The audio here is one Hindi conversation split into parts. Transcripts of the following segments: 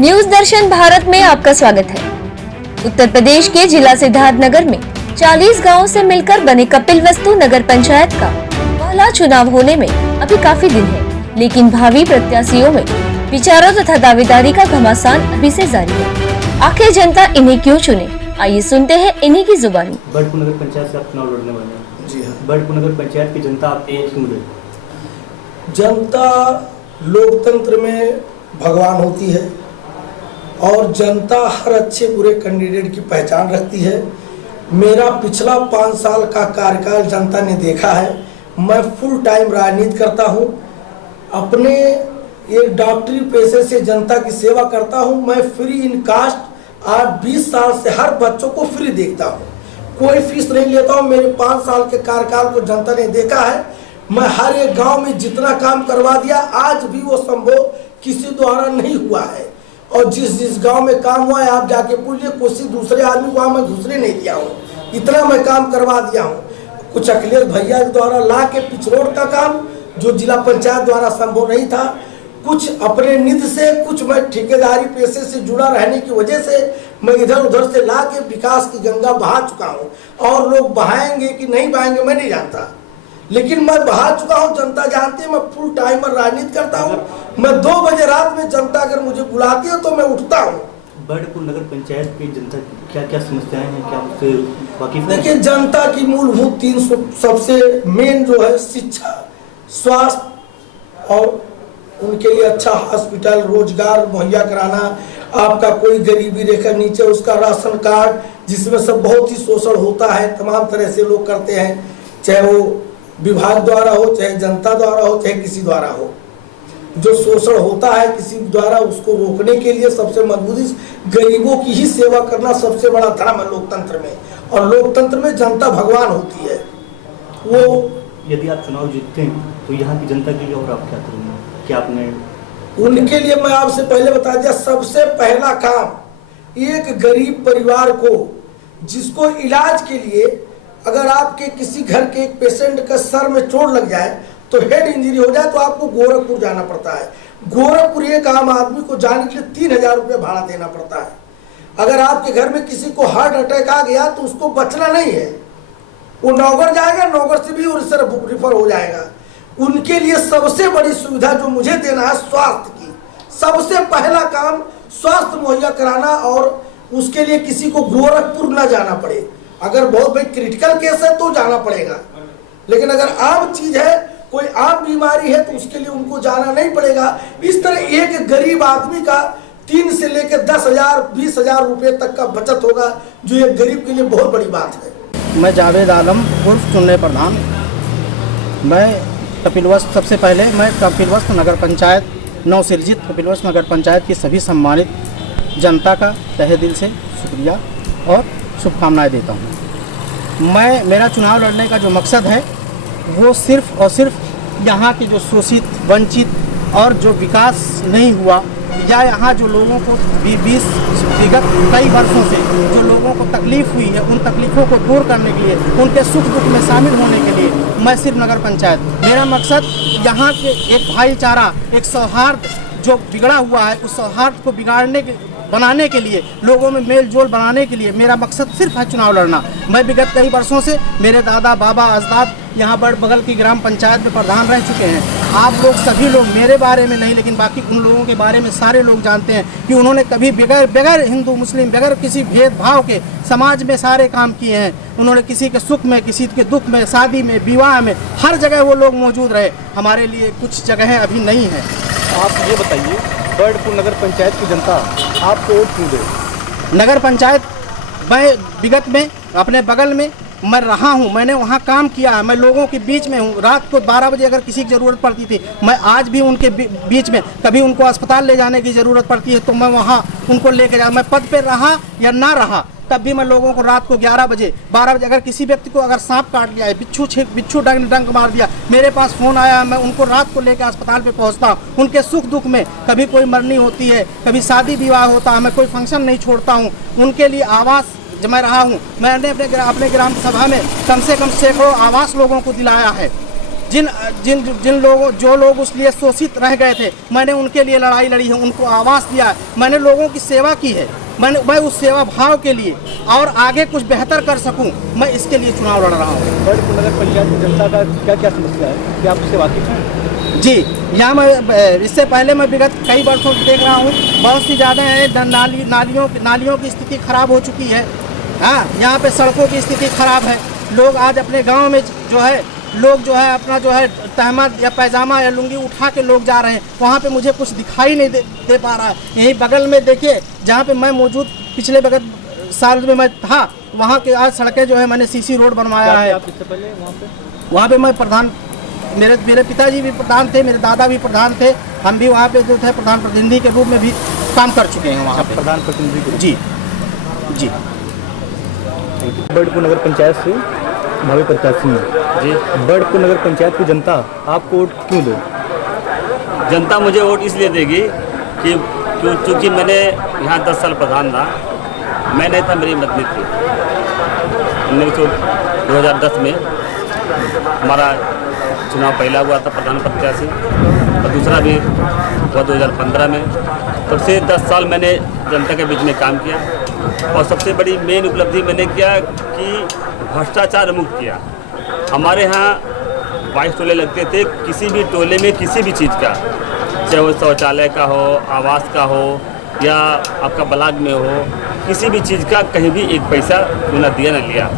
न्यूज दर्शन भारत में आपका स्वागत है। उत्तर प्रदेश के जिला सिद्धार्थनगर में 40 गांवों से मिलकर बने कपिलवस्तु नगर पंचायत का पहला चुनाव होने में अभी काफी दिन है, लेकिन भावी प्रत्याशियों में विचारों तथा दावेदारी का घमासान अभी से जारी है। आखिर जनता इन्हें क्यों चुने, आइए सुनते हैं इन्हीं की जुबानी। बर्डपुर नगर पंचायत से आप चुनाव लड़ने वाले हैं। जी हाँ। बर्डपुर नगर पंचायत की जनता आपको क्यों दे? जनता लोकतंत्र में भगवान होती है और जनता हर अच्छे बुरे कैंडिडेट की पहचान रखती है। मेरा पिछला 5 साल का कार्यकाल जनता ने देखा है। मैं फुल टाइम राजनीति करता हूं, अपने एक डॉक्टरी पेशे से जनता की सेवा करता हूं। मैं फ्री इन कास्ट आज 20 साल से हर बच्चों को फ्री देखता हूं, कोई फीस नहीं लेता हूं। मेरे 5 साल के कार्यकाल को जनता ने देखा है। मैं हर एक गांव में जितना काम करवा दिया, आज भी वो संभव किसी द्वारा नहीं हुआ है। और जिस गांव में काम हुआ है आप जाके पूछिए, किसी दूसरे आदमी को मैं घुसने नहीं दिया हूँ, इतना मैं काम करवा दिया हूँ। कुछ अखिलेश भैया द्वारा ला के पिच रोड का काम जो जिला पंचायत द्वारा संभव नहीं था, कुछ अपने निधि से, कुछ मैं ठेकेदारी पेशे से जुड़ा रहने की वजह से मैं इधर उधर से ला के विकास की गंगा बहा चुका हूँ। और लोग बहाएंगे कि नहीं बहाएंगे मैं नहीं जानता, लेकिन मैं बहा चुका हूँ। जनता जानती है मैं फुल टाइमर राजनीति करता हूँ। मैं 2 बजे रात में जनता अगर मुझे बुलाती है तो मैं उठता हूँ। बर्डपुर नगर पंचायत की जनता क्या क्या समस्याएं हैं, क्या उससे वाकिफ है? देखिए, जनता की मूलभूत 3 सबसे मेन जो है शिक्षा, स्वास्थ्य और उनके लिए अच्छा हॉस्पिटल, रोजगार मुहैया कराना। आपका कोई गरीबी रेखा नीचे, उसका राशन कार्ड जिसमें सब बहुत ही शोषण होता है, तमाम तरह से लोग करते हैं, चाहे वो विभाग द्वारा हो, चाहे जनता द्वारा हो, चाहे किसी द्वारा हो। जो शोषण होता है किसी द्वारा, उसको रोकने के लिए सबसे मजबूती गरीबों की ही सेवा करना सबसे बड़ा धर्म है लोकतंत्र में। और लोकतंत्र में जनता भगवान होती है। वो यदि आप चुनाव जीतते हैं तो यहाँ की जनता के लिए और आप क्या करेंगे? क्या आपने उनके लिए मैं आपसे पहले बता दिया, सबसे पहला काम एक गरीब परिवार को जिसको इलाज के लिए, अगर आपके किसी घर के एक पेशेंट का सर में चोट लग जाए तो हेड इंजरी हो जाए तो आपको गोरखपुर जाना पड़ता है। गोरखपुर एक आम आदमी को जाने के लिए 3000 रुपये भाड़ा देना पड़ता है। अगर आपके घर में किसी को हार्ट अटैक आ गया तो उसको बचना नहीं है, वो नौगढ़ जाएगा, नौगढ़ से भी रिफर हो जाएगा। उनके लिए सबसे बड़ी सुविधा जो मुझे देना है स्वास्थ्य की। सबसे पहला काम स्वास्थ्य मुहैया कराना, और उसके लिए किसी को गोरखपुर ना जाना पड़े। अगर बहुत भाई क्रिटिकल केस है तो जाना पड़ेगा, लेकिन अगर आम चीज है, कोई आम बीमारी है तो उसके लिए उनको जाना नहीं पड़ेगा। इस तरह एक गरीब आदमी का 3 से लेकर 10,000 20,000 रुपये तक का बचत होगा, जो एक गरीब के लिए बहुत बड़ी बात है। मैं जावेद आलम उर्फ चुनने प्रधान। मैं कपिलवस्तु, सबसे पहले मैं कपिलवस्तु नगर पंचायत नवसृजित कपिलवस्तु नगर पंचायत की सभी सम्मानित जनता का तहे दिल से शुक्रिया और शुभकामनाएं देता हूं। मेरा चुनाव लड़ने का जो मकसद है वो सिर्फ और सिर्फ यहाँ की जो शोषित, वंचित और जो विकास नहीं हुआ, या यहाँ जो लोगों को विगत कई वर्षों से जो लोगों को तकलीफ हुई है, उन तकलीफ़ों को दूर करने के लिए, उनके सुख दुख में शामिल होने के लिए मैं सिर्फ नगर पंचायत, मेरा मकसद यहाँ के एक भाईचारा, एक सौहार्द जो बिगड़ा हुआ है, उस सौहार्द को बनाने के लिए, लोगों में मेल जोल बनाने के लिए मेरा मकसद सिर्फ है चुनाव लड़ना। मैं विगत कई वर्षों से, मेरे दादा बाबा अजदाद यहाँ बगल की ग्राम पंचायत में प्रधान रह चुके हैं। आप लोग सभी लोग मेरे बारे में नहीं, लेकिन बाकी उन लोगों के बारे में सारे लोग जानते हैं कि उन्होंने कभी बगैर हिंदू मुस्लिम, बगैर किसी भेदभाव के समाज में सारे काम किए हैं। उन्होंने किसी के सुख में, किसी के दुख में, शादी में, विवाह में, हर जगह वो लोग मौजूद रहे। हमारे लिए कुछ जगहें अभी नहीं हैं। आप ये बताइए, बर्डपुर नगर पंचायत की जनता आपको वोट क्यों दे? नगर पंचायत मैं विगत में अपने बगल में मैं रहा हूं, मैंने वहां काम किया है, मैं लोगों के बीच में हूं। रात को 12 बजे अगर किसी की ज़रूरत पड़ती थी, मैं आज भी उनके बीच में, कभी उनको अस्पताल ले जाने की ज़रूरत पड़ती है तो मैं वहां उनको लेके जा, मैं पद पे रहा या ना रहा, तब भी मैं लोगों को रात को 11 बजे 12 बजे, अगर किसी व्यक्ति को अगर सांप काट लिया है, बिच्छू डंक मार दिया, मेरे पास फ़ोन आया, मैं उनको रात को लेकर अस्पताल पे पहुंचता हूं। उनके सुख दुख में, कभी कोई मरनी होती है, कभी शादी विवाह होता है, मैं कोई फंक्शन नहीं छोड़ता हूं। उनके लिए आवास जो मैं रहा हूं, मैंने अपने ग्राम सभा में कम से कम सैकड़ों आवास लोगों को दिलाया है। जिन जिन जिन लोगों जो लोग उस लिए शोषित रह गए थे, मैंने उनके लिए लड़ाई लड़ी है, उनको आवास दिया है, मैंने लोगों की सेवा की है। मैं उस सेवा भाव के लिए और आगे कुछ बेहतर कर सकूं, मैं इसके लिए चुनाव लड़ रहा हूं। बर्डपुर नगर पंचायत की जनता का क्या क्या समस्या है, क्या आप उससे वाकिफ हैं? जी, यहाँ मैं इससे पहले मैं विगत कई वर्षों से देख रहा हूँ, बहुत सी ज़्यादा है नालियों की स्थिति खराब हो चुकी है। हाँ, यहाँ पे सड़कों की स्थिति खराब है। लोग आज अपने गांव में लोग जो है अपना जो है तहमत या पैजामा या लुंगी उठा के लोग जा रहे हैं, वहाँ पे मुझे कुछ दिखाई नहीं दे पा रहा है। यही बगल में देखिए, जहाँ पे मैं मौजूद पिछले साल में मैं था, वहाँ के आज सड़कें जो है मैंने सीसी रोड बनवाया है। आप इससे पहले वहाँ पे मैं प्रधान, मेरे पिताजी भी प्रधान थे, मेरे दादा भी प्रधान थे, हम भी वहाँ पे जो थे प्रधान प्रतिनिधि के रूप में भी काम कर चुके हैं वहाँ पे। प्रधान प्रतिनिधि जी जी। बर्डपुर नगर पंचायत से भावी प्रत्याशी हैं जी। बर्डपुर नगर पंचायत की जनता आपको वोट क्यों दे? जनता मुझे वोट इसलिए देगी कि क्योंकि मैंने यहाँ 10 साल प्रधान था, मैं नहीं था, मेरी पत्नी थी। 2010 में हमारा चुनाव पहला हुआ था प्रधान प्रत्याशी, और दूसरा भी हुआ 2015 में। तब से 10 साल मैंने जनता के बीच में काम किया, और सबसे बड़ी मेन उपलब्धि मैंने किया कि भ्रष्टाचार मुक्त किया। हमारे यहाँ 22 टोले लगते थे, किसी भी टोले में किसी भी चीज़ का, चाहे वो शौचालय का हो, आवास का हो, या आपका ब्लॉक में हो, किसी भी चीज़ का कहीं भी एक पैसा ना दिया ना लिया।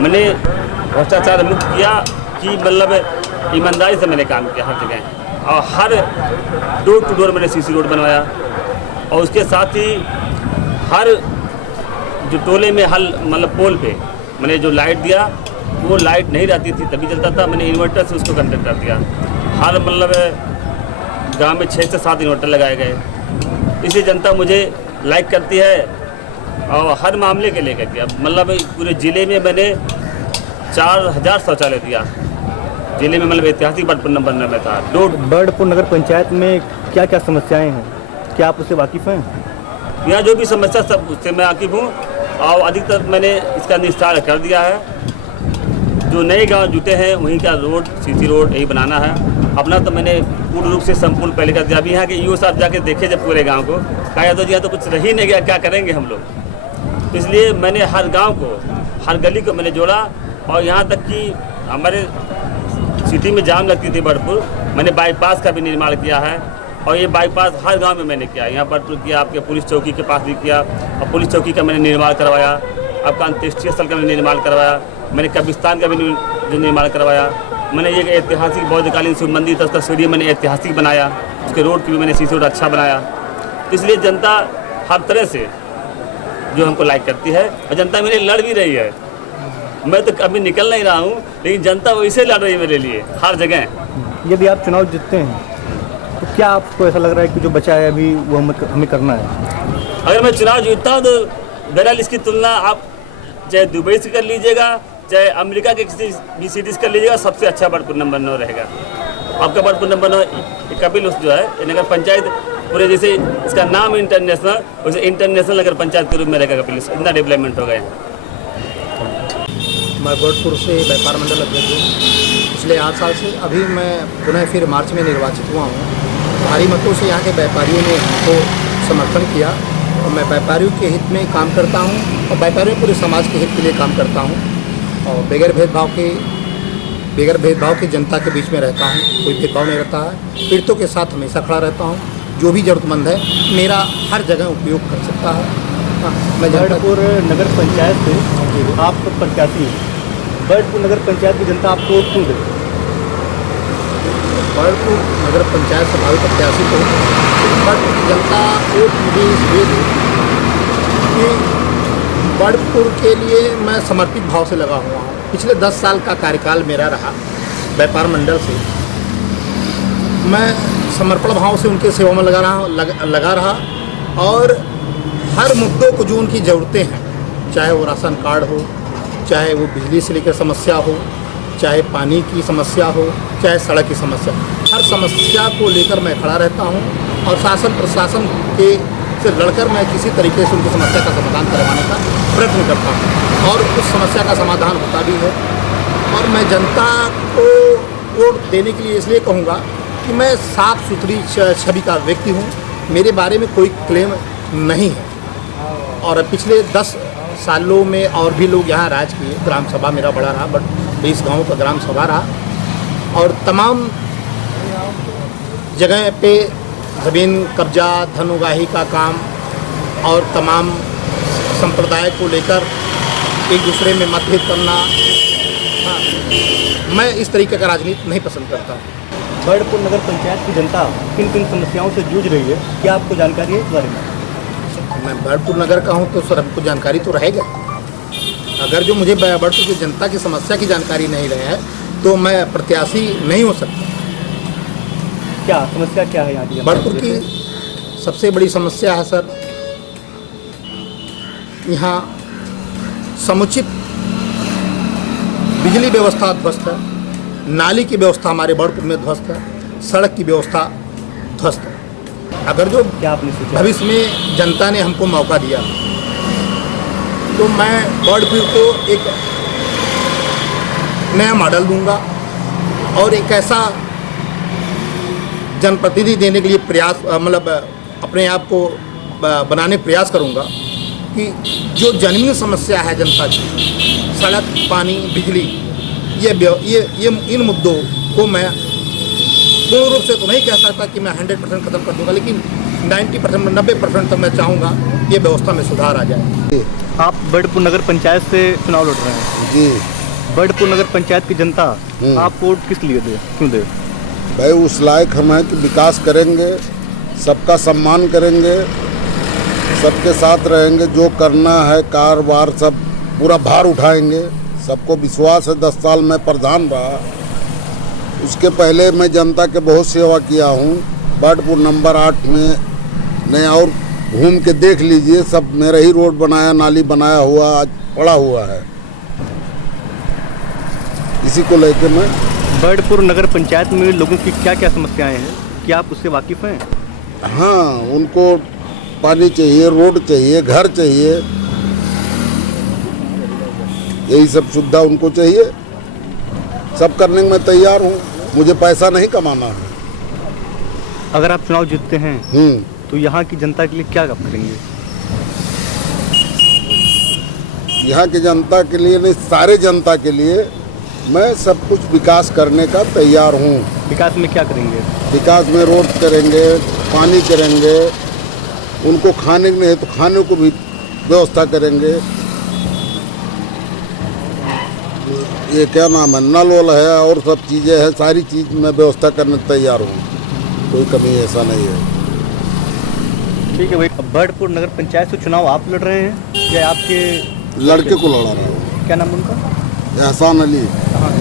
मैंने भ्रष्टाचार मुक्त किया कि मतलब ईमानदारी से मैंने काम किया हर जगह, और हर डोर टू डोर मैंने सीसी रोड बनवाया। और उसके साथ ही हर जो टोले में हल मतलब पोल पे मैंने जो लाइट दिया, वो लाइट नहीं रहती थी तभी चलता था, मैंने इन्वर्टर से उसको कनेक्ट कर दिया। हर मतलब गांव में 6 से 7 इन्वर्टर लगाए गए। इसलिए जनता मुझे लाइक करती है, और हर मामले के लेकर दिया। मतलब पूरे ज़िले में मैंने 4000 शौचालय दिया। ज़िले में मतलब ऐतिहासिक बर्डपुर नंबर में था। बर्डपुर नगर पंचायत में क्या क्या समस्याएं हैं, क्या आप उससे वाकिफ़ हैं? यहाँ जो भी समस्या सब उससे मैं वाकिफ़ हूँ, और अधिकतर मैंने इसका निस्तार कर दिया है। जो नए गांव जुटे हैं वहीं का रोड, सीसी रोड यही बनाना है अपना। तो मैंने पूर्ण रूप से संपूर्ण पहले कर दिया। अभी यहाँ के ईओ साहब जाके देखे जब पूरे गांव को, कहा तो जी यहाँ तो कुछ रह ही नहीं गया, क्या करेंगे हम लोग। तो इसलिए मैंने हर गांव को, हर गली को मैंने जोड़ा, और यहाँ तक कि हमारे सिटी में जाम लगती थी बर्डपुर, मैंने बाईपास का भी निर्माण किया है। और ये बाईपास हर गांव में मैंने किया। यहाँ बर्डपुर किया, आपके पुलिस चौकी के पास भी किया, और पुलिस चौकी का मैंने निर्माण करवाया। आपका अंत्येष्टि स्थल का मैंने निर्माण करवाया। मैंने कब्रिस्तान का भी जो निर्माण करवाया। मैंने एक ऐतिहासिक बौद्धकालीन शिव मंदिर था, उसका सीढ़ी मैंने ऐतिहासिक बनाया। उसके रोड की भी मैंने सीसी रोड अच्छा बनाया। तो इसलिए जनता हर तरह से जो हमको लाइक करती है, और जनता मेरे लड़ भी रही है। मैं तो कभी निकल नहीं रहा हूँ, लेकिन जनता वैसे लड़ रही है मेरे लिए हर जगह। यदि आप चुनाव जीतते हैं तो क्या आपको ऐसा लग रहा है कि जो बचा है अभी वो हमें करना है? अगर मैं चुनाव जीतता हूँ तो बहरहाल इसकी तुलना आप चाहे दुबई से कर लीजिएगा, चाहे अमेरिका के किसी भी सिटी से कर लीजिएगा, सबसे अच्छा बर्डपुर नंबर 9 रहेगा। आपका बर्डपुर नंबर 9 कपिल जो है, ये नगर पंचायत पूरे, जैसे इसका नाम इंटरनेशनल, वैसे इंटरनेशनल नगर पंचायत के रूप में रहेगा कपिल। इतना डेवलपमेंट हो गया। मैं बर्डपुर से व्यापार मंडल अध्यक्ष हूँ। पिछले 8 साल से अभी मैं पुनः फिर मार्च में निर्वाचित हुआ हूँ। भारी मतों से यहाँ के व्यापारियों ने हमको समर्थन किया, और मैं व्यापारियों के हित में काम करता हूँ, और व्यापारियों पूरे समाज के हित के लिए काम करता हूँ, और बगैर भेदभाव के जनता के बीच में रहता हूँ। कोई भेदभाव नहीं रहता है। पीड़ितों के साथ हमेशा खड़ा रहता हूँ। जो भी ज़रूरतमंद है मेरा हर जगह उपयोग कर सकता है। मैं बर्डपुर नगर पंचायत से आप तो प्रत्याशी हैं, बर्डपुर नगर पंचायत की जनता आपको वोट क्यों दे? बर्डपुर नगर पंचायत से भावी प्रत्याशी को बर्डपुर की जनता वोट मुझे इसलिए दी कि बर्डपुर के लिए मैं समर्पित भाव से लगा हुआ हूँ। पिछले 10 साल का कार्यकाल मेरा रहा व्यापार मंडल से। मैं समर्पण भाव से उनके सेवा में लगा रहा, और हर मुद्दों को जो उनकी ज़रूरतें हैं, चाहे वो राशन कार्ड हो, चाहे वो बिजली से लेकर समस्या हो, चाहे पानी की समस्या हो, चाहे सड़क की समस्या, हर समस्या को लेकर मैं खड़ा रहता हूँ, और शासन प्रशासन के से लड़कर मैं किसी तरीके से उनकी समस्या का समाधान करवाने का प्रयत्न करता हूँ, और उस समस्या का समाधान होता भी है। और मैं जनता को वोट देने के लिए इसलिए कहूँगा कि मैं साफ सुथरी छवि का व्यक्ति हूँ, मेरे बारे में कोई क्लेम नहीं है। और पिछले 10 सालों में और भी लोग यहाँ राज किए, ग्राम सभा मेरा बड़ा रहा, बट 20 गाँव का ग्राम सभा रहा और तमाम जगह पे ज़मीन कब्जा, धन उगाही का काम और तमाम संप्रदाय को लेकर एक दूसरे में मतभेद करना। हाँ, मैं इस तरीके का राजनीति नहीं पसंद करता। बर्डपुर नगर पंचायत की जनता किन किन समस्याओं से जूझ रही है, क्या आपको जानकारी है इस बारे में? मैं बर्डपुर नगर का हूँ तो सर हमको जानकारी तो रहेगा। अगर जो मुझे बर्डपुर की जनता की समस्या की जानकारी नहीं रहे है तो मैं प्रत्याशी नहीं हो सकता। क्या समस्या क्या है यहाँ की? बर्डपुर की सबसे बड़ी समस्या है सर, यहाँ समुचित बिजली व्यवस्था ध्वस्त है, नाली की व्यवस्था हमारे बर्डपुर में ध्वस्त है, सड़क की व्यवस्था ध्वस्त है। अगर जो क्या आपने सोचा? भविष्य में जनता ने हमको मौका दिया तो मैं बर्डपुर को एक नया मॉडल दूंगा और एक ऐसा जनप्रतिनिधि देने के लिए प्रयास मतलब अपने आप को बनाने प्रयास करूंगा कि जो जन्मी समस्या है जनता की, सड़क, पानी, बिजली, ये इन मुद्दों को मैं पूर्ण रूप से तो नहीं कह सकता कि मैं 100% खत्म कर दूंगा, लेकिन 90% 90% तक मैं चाहूँगा ये व्यवस्था में सुधार आ जाए। आप बर्डपुर नगर पंचायत से चुनाव लड़ रहे हैं जी बर्डपुर नगर पंचायत की जनता आप वोट किस लिए दे, क्यों दे? भाई उस लायक हम हैं कि विकास करेंगे, सबका सम्मान करेंगे, सबके साथ रहेंगे, जो करना है कारोबार सब पूरा भार उठाएंगे। सबको विश्वास है, 10 साल में प्रधान रहा, उसके पहले मैं जनता के बहुत सेवा किया हूँ। बर्डपुर नंबर 8 में नहीं और घूम के देख लीजिए, सब मेरा ही रोड बनाया, नाली बनाया हुआ आज पड़ा हुआ है। इसी को लेकर मैं बर्डपुर नगर पंचायत में लोगों की क्या क्या समस्याएं हैं, क्या आप उससे वाकिफ़ हैं? हाँ, उनको पानी चाहिए, रोड चाहिए, घर चाहिए, यही सब सुविधा उनको चाहिए। सब करने में मैं तैयार हूँ, मुझे पैसा नहीं कमाना है। अगर आप चुनाव जीतते हैं तो यहाँ की जनता के लिए क्या आप करेंगे? यहाँ की जनता के लिए नहीं, सारे जनता के लिए मैं सब कुछ विकास करने का तैयार हूँ। विकास में क्या करेंगे? विकास में रोड करेंगे, पानी करेंगे, उनको खाने को नहीं तो खाने को भी व्यवस्था करेंगे। ये क्या नाम है, नल वल है और सब चीज़ें हैं, सारी चीज़ में व्यवस्था करने तैयार हूँ, कोई कमी ऐसा नहीं है। ठीक है भाई, बर्डपुर नगर पंचायत से चुनाव आप लड़ रहे हैं या आपके लड़के को लड़ा रहा हूँ। क्या नाम उनका? एहसान अली। कहाँ है?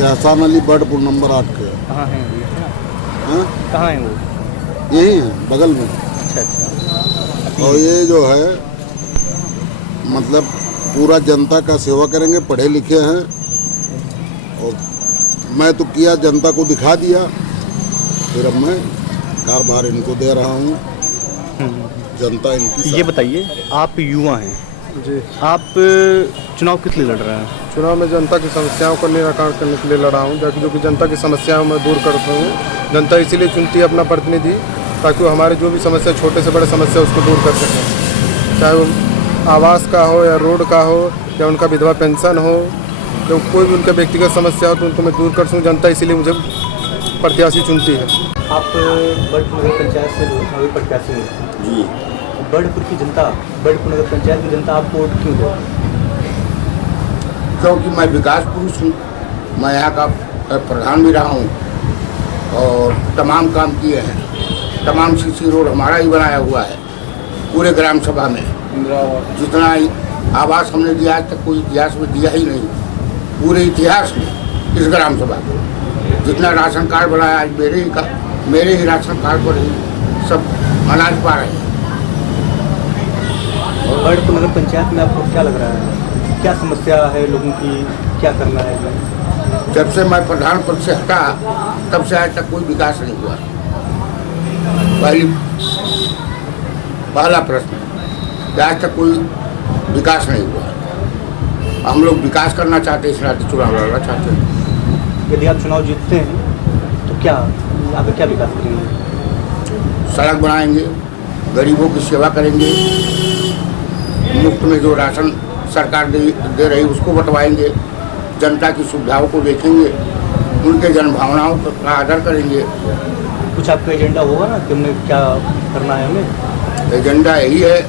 एहसान अली बर्डपुर नंबर 8 के। कहाँ हैं वो? हाँ, कहाँ हैं वो? यही है बगल में। अच्छा। और ये जो है मतलब पूरा जनता का सेवा करेंगे, पढ़े लिखे हैं और मैं तो किया, जनता को दिखा दिया, फिर अब मैं कारोबार इनको दे रहा हूँ। जनता इनकी। ये बताइए, आप युवा हैं जी, आप चुनाव किस लिए लड़ रहे हैं? चुनाव में जनता की समस्याओं का निराकरण करने के लिए लड़ा हूँ, ताकि जो कि जनता की समस्याओं में दूर कर सकूँ। जनता इसीलिए चुनती है अपना प्रतिनिधि, ताकि वो हमारे जो भी समस्या, छोटे से बड़े समस्या, उसको दूर कर सकें। चाहे वो आवास का हो या रोड का हो या उनका विधवा पेंशन हो, तो कोई भी उनका व्यक्तिगत समस्या हो तो उनको मैं दूर कर सकूँ। जनता इसीलिए मुझे प्रत्याशी चुनती है। आप बर्डपुर नगर पंचायत से चुनावी प्रत्याशी हैं जी। बर्डपुर की जनता, बर्डपुर नगर पंचायत की जनता आपको वोट क्यों दे? क्योंकि मैं विकास पुरुष हूँ, मैं यहाँ का प्रधान भी रहा हूँ और तमाम काम किए हैं। तमाम सीसी रोड हमारा ही बनाया हुआ है पूरे ग्राम सभा में। जितना आवास हमने दिया आज तक कोई इतिहास में दिया ही नहीं, पूरे इतिहास में इस ग्राम सभा को। जितना राशन कार्ड बनाया आज मेरे ही राशन कार्ड पर ही सब अनाज पा रहे हैं। और बर्डपुर नगर पंचायत में आपको क्या लग रहा है, क्या समस्या है लोगों की, क्या करना है? जब से मैं प्रधान पद से हटा तब से आज तक कोई विकास नहीं हुआ। पहला प्रश्न, आज तक कोई विकास नहीं हुआ। हम लोग विकास करना चाहते हैं, इस नाते चुनाव लड़ना चाहते हैं। यदि आप चुनाव जीतते हैं तो क्या आगे क्या विकास करेंगे? सड़क बनाएंगे, गरीबों की सेवा करेंगे, मुफ्त में जो राशन सरकार दे रही उसको बंटवाएंगे, जनता की सुविधाओं को देखेंगे, उनके जन भावनाओं का आदर करेंगे। कुछ आपका एजेंडा होगा ना कि हमें क्या करना है? हमें एजेंडा यही है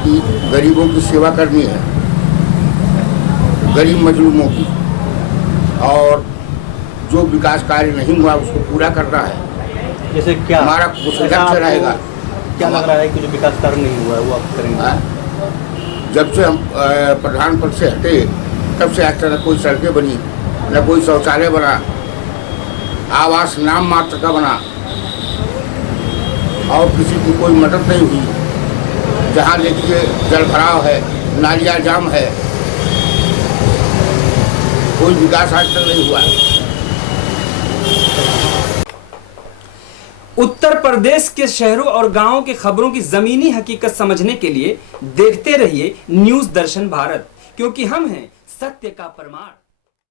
कि गरीबों की सेवा करनी है, गरीब मजलूमों की, और जो विकास कार्य नहीं हुआ उसको पूरा करना है। जैसे क्या हमारा कुछ ऐसा लक्ष्य आपको रहेगा। क्या लग रहा है कि जो विकास कार्य नहीं हुआ है वो आप करेंगे? जब से हम प्रधान पद से हटे तब से आज तक कोई सड़कें बनी, न कोई शौचालय बना, आवास नाम मात्र का बना, और किसी की कोई मदद नहीं हुई। जहाँ देखिए जल भराव है, नालियाँ जाम है, कोई विकास आज तक नहीं हुआ है। उत्तर प्रदेश के शहरों और गांवों की खबरों की जमीनी हकीकत समझने के लिए देखते रहिए न्यूज़ दर्शन भारत, क्योंकि हम हैं सत्य का प्रमाण।